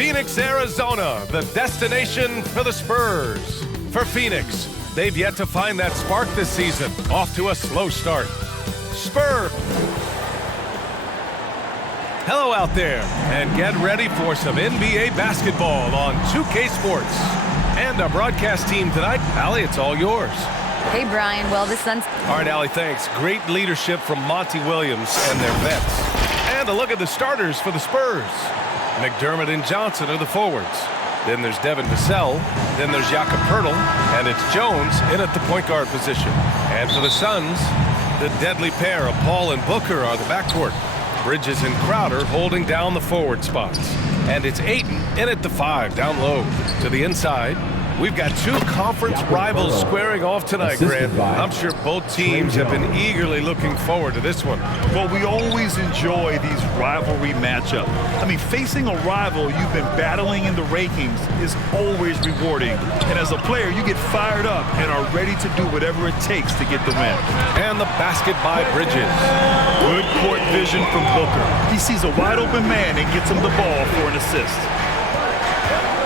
Phoenix, Arizona, the destination for the Spurs. For Phoenix, they've yet to find that spark this season. Off to a slow start. Spurs. Hello out there, and get ready for some NBA basketball on 2K Sports. And our broadcast team tonight, Allie, it's all yours. Hey, Brian. Well, the Suns... All right, Allie, thanks. Great leadership from Monty Williams and their vets. And a look at the starters for the Spurs. McDermott and Johnson are the forwards. Then there's Devin Vassell. Then there's Jakob Poeltl. And it's Jones in at the point guard position. And for the Suns, the deadly pair of Paul and Booker are the backcourt. Bridges and Crowder holding down the forward spots. And it's Ayton in at the 5, down low. To the inside, we've got two conference rivals squaring off tonight, Grant. I'm sure both teams have been eagerly looking forward to this one. Well, we always enjoy these rivalry matchups. I mean, facing a rival you've been battling in the rankings is always rewarding. And as a player, you get fired up and are ready to do whatever it takes to get the win. And the basket by Bridges. Good court vision from Booker. He sees a wide open man and gets him the ball for an assist.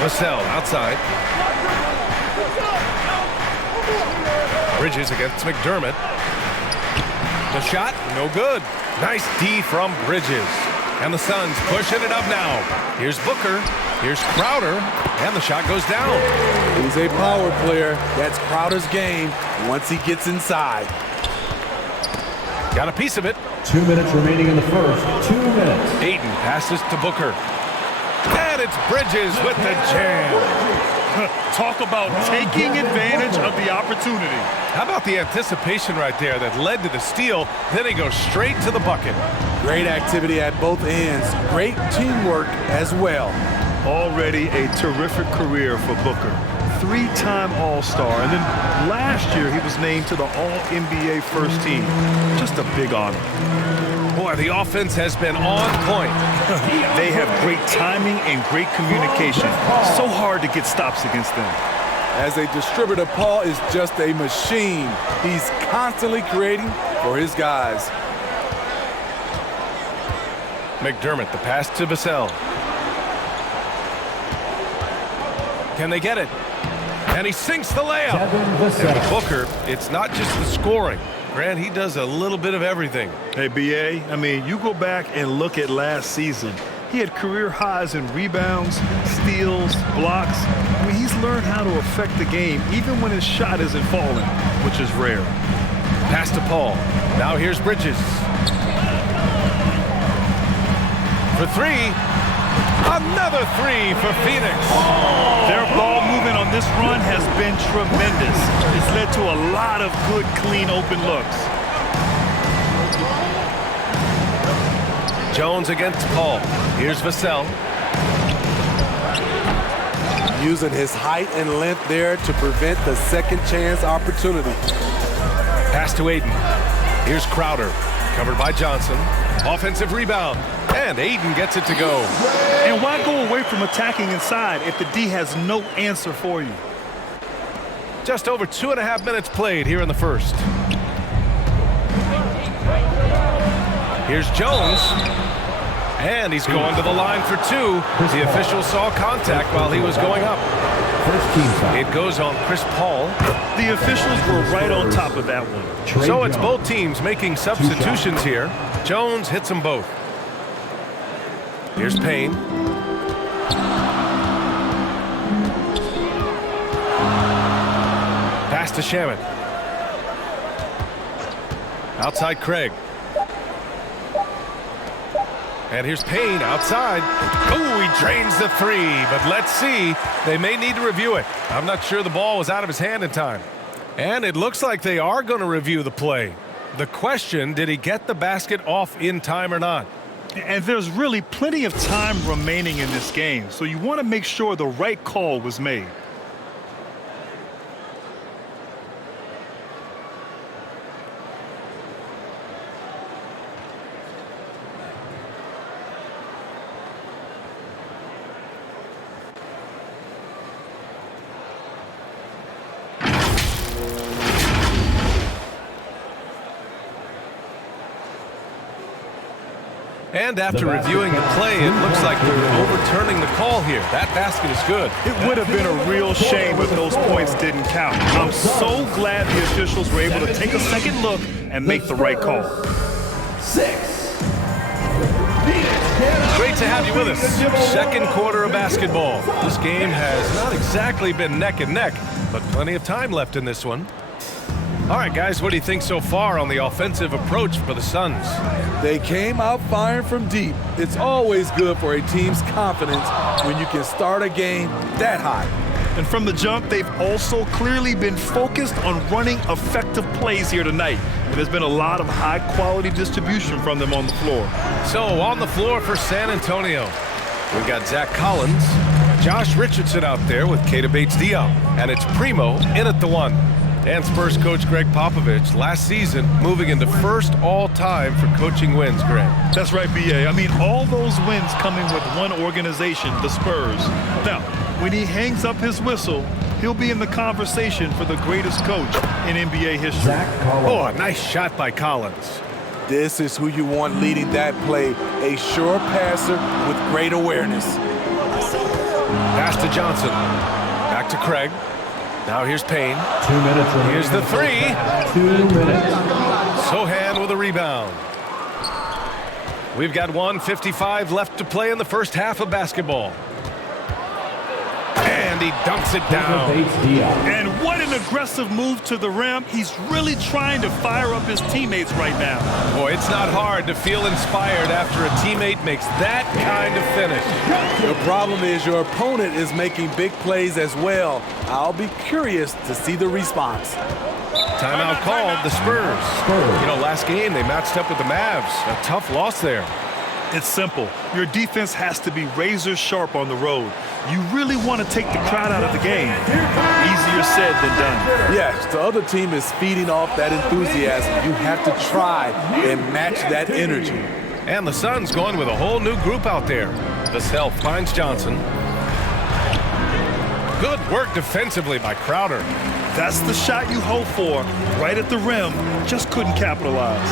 Vassell outside. Bridges against McDermott. The shot, no good. Nice D from Bridges. And the Suns pushing it up now. Here's Booker. Here's Crowder. And the shot goes down. He's a power player. That's Crowder's game once he gets inside. Got a piece of it. 2 minutes remaining in the first. 2 minutes. Ayton passes to Booker. And it's Bridges with the jam. Talk about taking advantage of the opportunity. How about the anticipation right there that led to the steal? Then he goes straight to the bucket. Great activity at both ends. Great teamwork as well. Already a terrific career for Booker. 3-time All-Star, and then last year he was named to the All-NBA first team. Just a big honor. Boy, the offense has been on point. They have great timing and great communication. So hard to get stops against them. As a distributor, Paul is just a machine. He's constantly creating for his guys. McDermott, the pass to Vassell. Can they get it? And he sinks the layup. And with Booker, it's not just the scoring. Grant, he does a little bit of everything. Hey, B.A., I mean, you go back and look at last season. He had career highs in rebounds, steals, blocks. I mean, he's learned how to affect the game even when his shot isn't falling, which is rare. Pass to Paul. Now here's Bridges. For three. Another three for Phoenix. Their ball movement on this run has been tremendous. It's led to a lot of good, clean, open looks. Jones against Paul. Here's Vassell. Using his height and length there to prevent the second chance opportunity. Pass to Ayton. Here's Crowder. Covered by Johnson. Offensive rebound. And Ayton gets it to go. And why go away from attacking inside if the D has no answer for you? Just over 2.5 minutes played here in the first. Here's Jones. And he's going to the line for two. The official saw contact while he was going up. It goes on Chris Paul. The officials were right on top of that one. So it's both teams making substitutions here. Jones hits them both. Here's Payne. Pass to Shamet. Outside Craig. And here's Payne outside. Oh, he drains the three, but let's see. They may need to review it. I'm not sure the ball was out of his hand in time. And it looks like they are going to review the play. The question, did he get the basket off in time or not? And there's really plenty of time remaining in this game, so you want to make sure the right call was made. And after reviewing the play, it looks like they're overturning the call here. That basket is good. It would have been a real shame if those points didn't count. I'm so glad the officials were able to take a second look and make the right call. 6. Great to have you with us. Second quarter of basketball. This game has not exactly been neck and neck, but plenty of time left in this one. All right, guys, what do you think so far on the offensive approach for the Suns? They came out firing from deep. It's always good for a team's confidence when you can start a game that high. And from the jump, they've also clearly been focused on running effective plays here tonight. And there's been a lot of high-quality distribution from them on the floor. So, on the floor for San Antonio, we've got Zach Collins, Josh Richardson out there with Keita Bates-Diop, and it's Primo in at the 1. And Spurs coach Greg Popovich last season moving into first all-time for coaching wins, Greg. That's right, B.A. I mean, all those wins coming with one organization, the Spurs. Now, when he hangs up his whistle, he'll be in the conversation for the greatest coach in NBA history. Zach Collins. Oh, a nice shot by Collins. This is who you want leading that play, a sure passer with great awareness. Pass to Johnson. Back to Craig. Now here's Payne. 2 minutes remaining. Here's the 3. 2 minutes. Sohan with a rebound. We've got 1:55 left to play in the first half of basketball. And he dunks it down. And what an aggressive move to the rim. He's really trying to fire up his teammates right now. Boy, it's not hard to feel inspired after a teammate makes that kind of finish. The problem is your opponent is making big plays as well. I'll be curious to see the response. Timeout called, the Spurs. You know, last game they matched up with the Mavs. A tough loss there. It's simple. Your defense has to be razor sharp on the road. You really want to take the crowd out of the game. Easier said than done. Yes, the other team is feeding off that enthusiasm. You have to try and match that energy. And the Suns going with a whole new group out there. Vassell finds Johnson. Good work defensively by Crowder. That's the shot you hope for. Right at the rim. Just couldn't capitalize.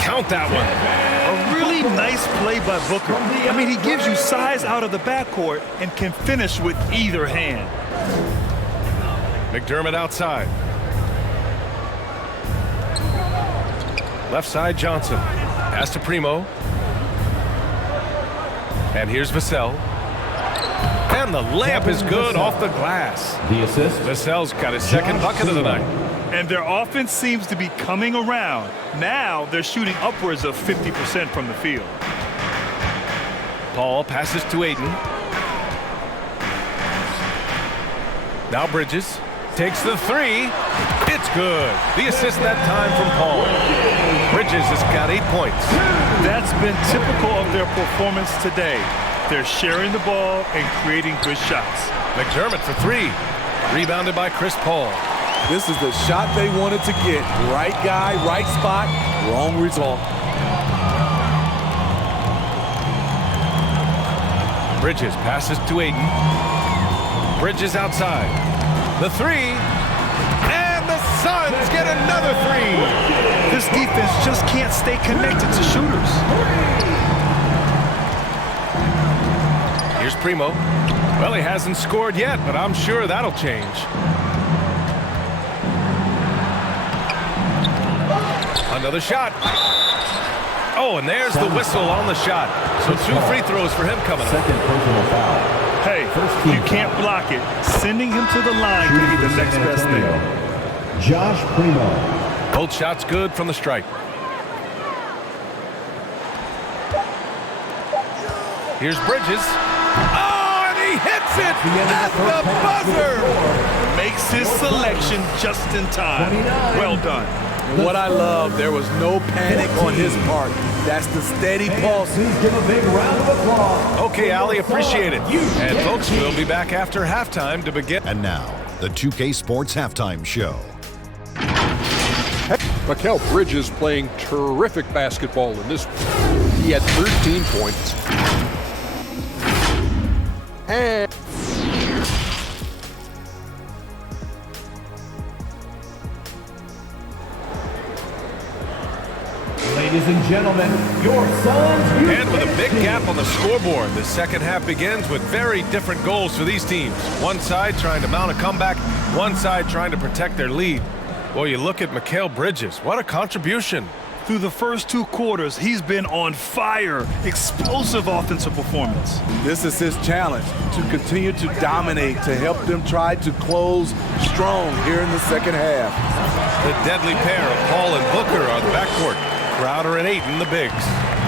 Count that one. A really nice play by Booker. I mean, he gives you size out of the backcourt and can finish with either hand. McDermott outside. Left side Johnson. Pass to Primo. And here's Vassell. And the layup is good off the glass. The assist. Vassell's got his second bucket of the night. And their offense seems to be coming around. Now they're shooting upwards of 50% from the field. Paul passes to Ayton. Now Bridges takes the 3. It's good. The assist that time from Paul. Bridges has got 8 points. That's been typical of their performance today. They're sharing the ball and creating good shots. McDermott for 3. Rebounded by Chris Paul. This is the shot they wanted to get. Right guy, right spot, wrong result. Bridges passes to Ayton. Bridges outside. The 3. And the Suns get another 3. This defense just can't stay connected to shooters. Here's Primo. Well, he hasn't scored yet, but I'm sure that'll change. Another shot. Oh, and there's the whistle on the shot. So 2 free throws for him coming up. Second personal foul. Hey, you can't block it. Sending him to the line could be the next best thing. Josh Primo. Both shots good from the stripe. Here's Bridges. Oh, and he hits it at the buzzer. Makes his selection just in time. Well done. What I love, there was no panic on his part. That's the steady pulse. Please give a big round of applause. Okay, Ali, appreciate it. And folks, we'll be back after halftime to begin. And now, the 2K Sports Halftime Show. Mikal Bridges playing terrific basketball in this one. He had 13 points. And Ladies and gentlemen, your Suns. And with a big gap on the scoreboard, the second half begins with very different goals for these teams. One side trying to mount a comeback, one side trying to protect their lead. Well, you look at Mikal Bridges. What a contribution. Through the first 2 quarters, he's been on fire. Explosive offensive performance. This is his challenge, to continue to dominate, to help them try to close strong here in the second half. The deadly pair of Paul and Booker on the backcourt. Crowder and Ayton, the bigs.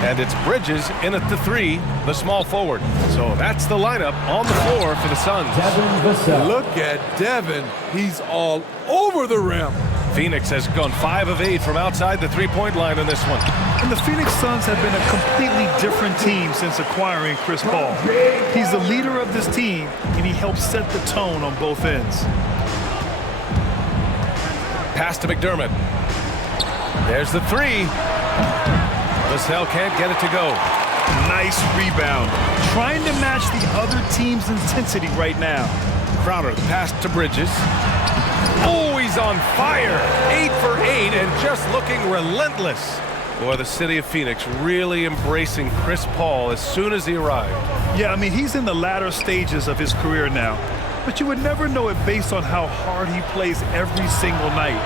And it's Bridges in at the 3, the small forward. So that's the lineup on the floor for the Suns. Devin Vassell. Look at Devin. He's all over the rim. Phoenix has gone 5 of 8 from outside the three-point line in this one. And the Phoenix Suns have been a completely different team since acquiring Chris Paul. He's the leader of this team, and he helps set the tone on both ends. Pass to McDermott. There's the 3. Vassell can't get it to go. Nice rebound. Trying to match the other team's intensity right now. Crowder, the pass to Bridges. Oh, he's on fire. 8 for 8 and just looking relentless. Boy, the city of Phoenix really embracing Chris Paul as soon as he arrived. Yeah, I mean, he's in the latter stages of his career now. But you would never know it based on how hard he plays every single night.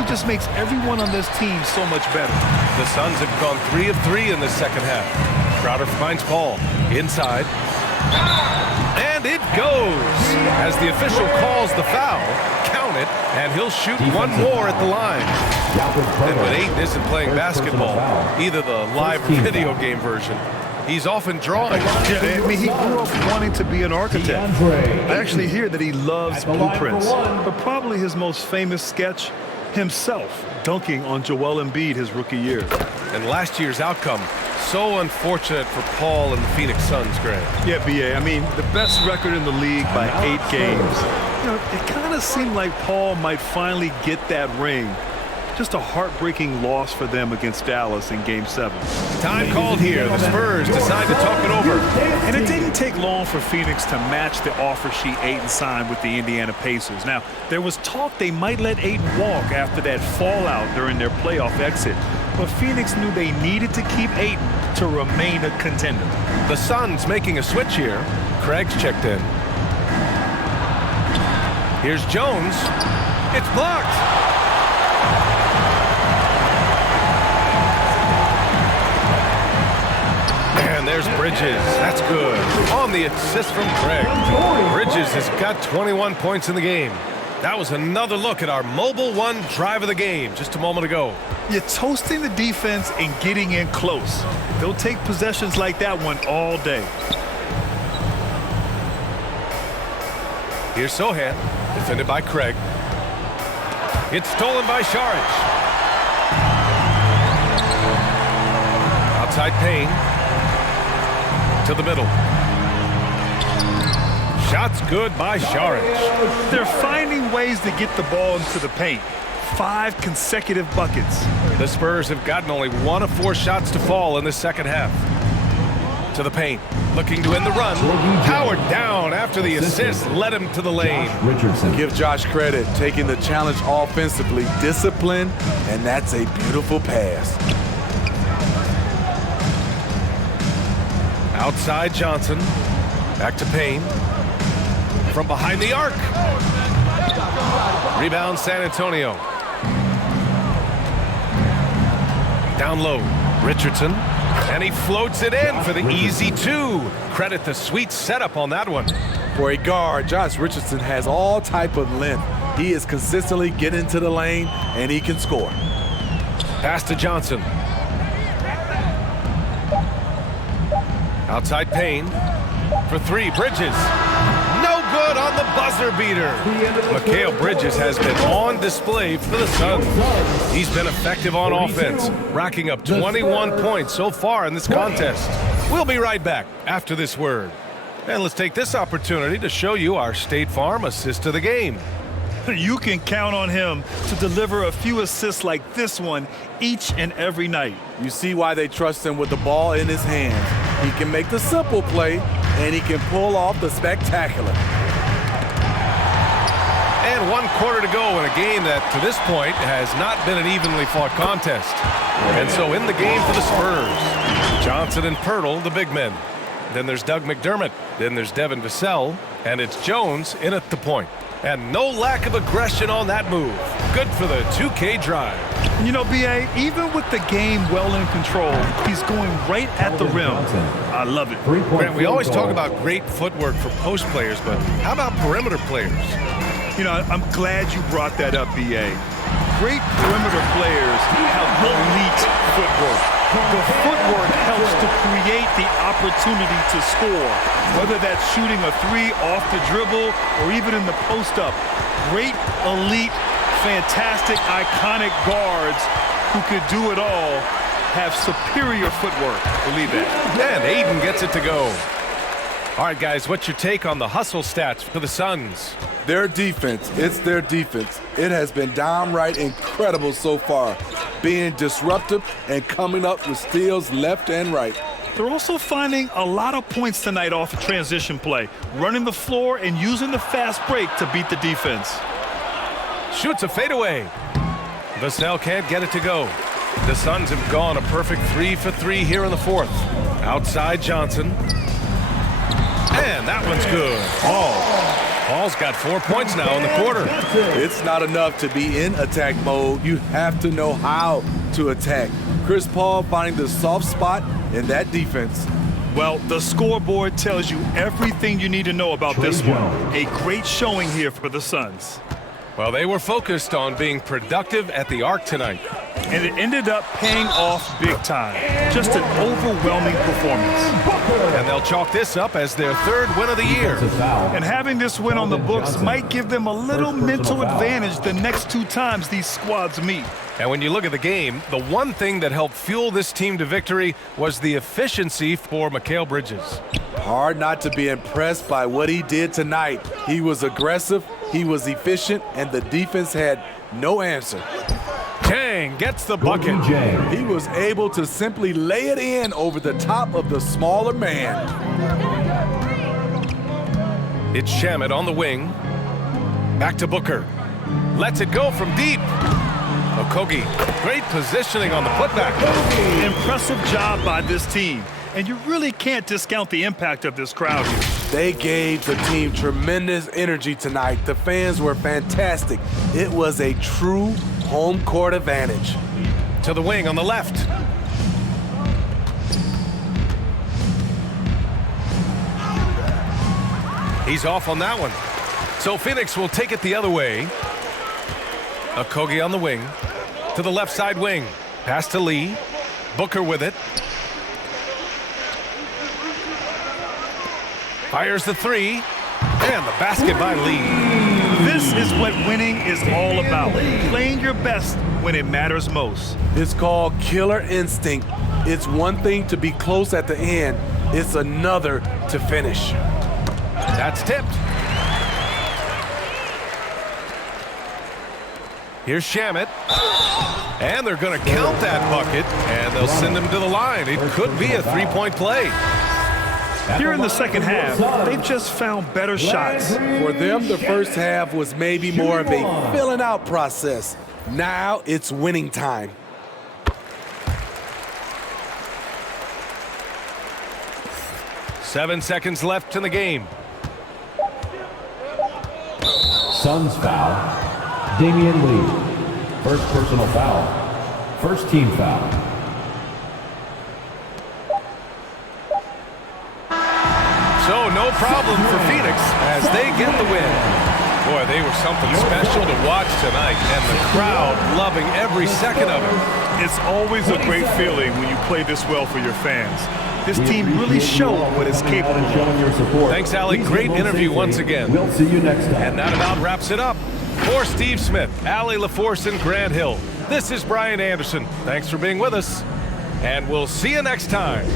He just makes everyone on this team so much better. The Suns have gone 3 of 3 in the second half. Crowder finds Paul inside. And it goes. As the official calls the foul, count it, and he'll shoot one more at the line. And when Ayton isn't playing basketball, either the live or video game version, he's often drawing. Yeah, I mean, he grew up wanting to be an architect. I actually hear that he loves blueprints, but probably his most famous sketch, himself dunking on Joel Embiid his rookie year. And last year's outcome, so unfortunate for Paul and the Phoenix Suns, Grant. Yeah, B.A., I mean, the best record in the league by 8 games. You know, it kind of seemed like Paul might finally get that ring. Just a heartbreaking loss for them against Dallas in Game 7. Time called here. The Spurs decide to talk it over. And it didn't take long for Phoenix to match the offer sheet Ayton signed with the Indiana Pacers. Now, there was talk they might let Ayton walk after that fallout during their playoff exit. But Phoenix knew they needed to keep Ayton to remain a contender. The Suns making a switch here. Craig's checked in. Here's Jones. It's blocked. And there's Bridges. That's good. On the assist from Craig. Bridges has got 21 points in the game. That was another look at our Mobile One drive of the game just a moment ago. You're toasting the defense and getting in close. They'll take possessions like that one all day. Here's Sohan, defended by Craig. It's stolen by Saric. Outside Payne. To the middle. Shots good by Saric. They're finding ways to get the ball into the paint. 5 consecutive buckets. The Spurs have gotten only 1 of 4 shots to fall in the second half. To the paint, looking to end the run. Howard down after the assist, led him to the lane. Richardson. Give Josh credit, taking the challenge offensively, discipline, and that's a beautiful pass. Outside Johnson, back to Payne. From behind the arc. Rebound San Antonio. Down low, Richardson. And he floats it in for the easy 2. Credit the sweet setup on that one. For a guard, Josh Richardson has all type of length. He is consistently getting to the lane, and he can score. Pass to Johnson. Outside Payne. For 3, Bridges. No good on the buzzer beater. Mikal Bridges has been on display for the Suns. He's been effective on offense, racking up 21 points so far in this contest. We'll be right back after this word. And let's take this opportunity to show you our State Farm assist of the game. You can count on him to deliver a few assists like this one each and every night. You see why they trust him with the ball in his hands. He can make the simple play, and he can pull off the spectacular. And 1 quarter to go in a game that, to this point, has not been an evenly fought contest. And so in the game for the Spurs, Johnson and Pirtle, the big men. Then there's Doug McDermott. Then there's Devin Vassell. And it's Jones in at the point. And no lack of aggression on that move. Good for the 2K drive. You know, B.A., even with the game well in control, he's going right at the rim. I love it. Grant, we always talk about great footwork for post players, but how about perimeter players? You know, I'm glad you brought that up, B.A. Great perimeter players have elite footwork. The footwork helps to create the opportunity to score, whether that's shooting a 3 off the dribble or even in the post-up. Great, elite, fantastic, iconic guards who could do it all have superior footwork. Believe that. And Aiden gets it to go. All right, guys, what's your take on the hustle stats for the Suns? Their defense, it's their defense. It has been downright incredible so far, being disruptive and coming up with steals left and right. They're also finding a lot of points tonight off of transition play, running the floor and using the fast break to beat the defense. Shoots a fadeaway. Vassell can't get it to go. The Suns have gone a perfect 3 for 3 here in the fourth. Outside Johnson. And that one's good. Paul's got 4 points now in the quarter. It's not enough to be in attack mode. You have to know how to attack. Chris Paul finding the soft spot in that defense. Well, the scoreboard tells you everything you need to know about this one. A great showing here for the Suns. Well, they were focused on being productive at the arc tonight. And it ended up paying off big time. Just an overwhelming performance. And they'll chalk this up as their 3rd win of the year. And having this win on the books might give them a little mental advantage the next 2 times these squads meet. And when you look at the game, the one thing that helped fuel this team to victory was the efficiency for Mikal Bridges. Hard not to be impressed by what he did tonight. He was aggressive, he was efficient, and the defense had no answer. Chang gets the bucket. He was able to simply lay it in over the top of the smaller man. It's Shamet on the wing. Back to Booker. Lets it go from deep. Okogie, great positioning on the putback. Impressive job by this team. And you really can't discount the impact of this crowd here. They gave the team tremendous energy tonight. The fans were fantastic. It was a true home court advantage. To the wing on the left. He's off on that one. So Phoenix will take it the other way. Okogie on the wing. To the left side wing. Pass to Lee. Booker with it. Fires the 3. And the basket by Lee. This is what winning is all about. Playing your best when it matters most. It's called killer instinct. It's one thing to be close at the end. It's another to finish. That's tipped. Here's Shamet. And they're going to count that bucket, and they'll send him to the line. It could be a 3-point play. Here in the second half, they've just found better shots. For them, the first half was maybe more of a filling out process. Now it's winning time. Seven seconds left in the game. Suns foul. Damian Lee. First personal foul. First team foul. So no problem for Phoenix as they get the win. Boy, they were something special to watch tonight, and the crowd loving every second of it. It's always a great feeling when you play this well for your fans. This team really showed what it's capable of. Thanks, Ali. Great interview once again. We'll see you next time. And that about wraps it up. For Steve Smith, Ali LaForce, and Grant Hill, this is Brian Anderson. Thanks for being with us, and we'll see you next time.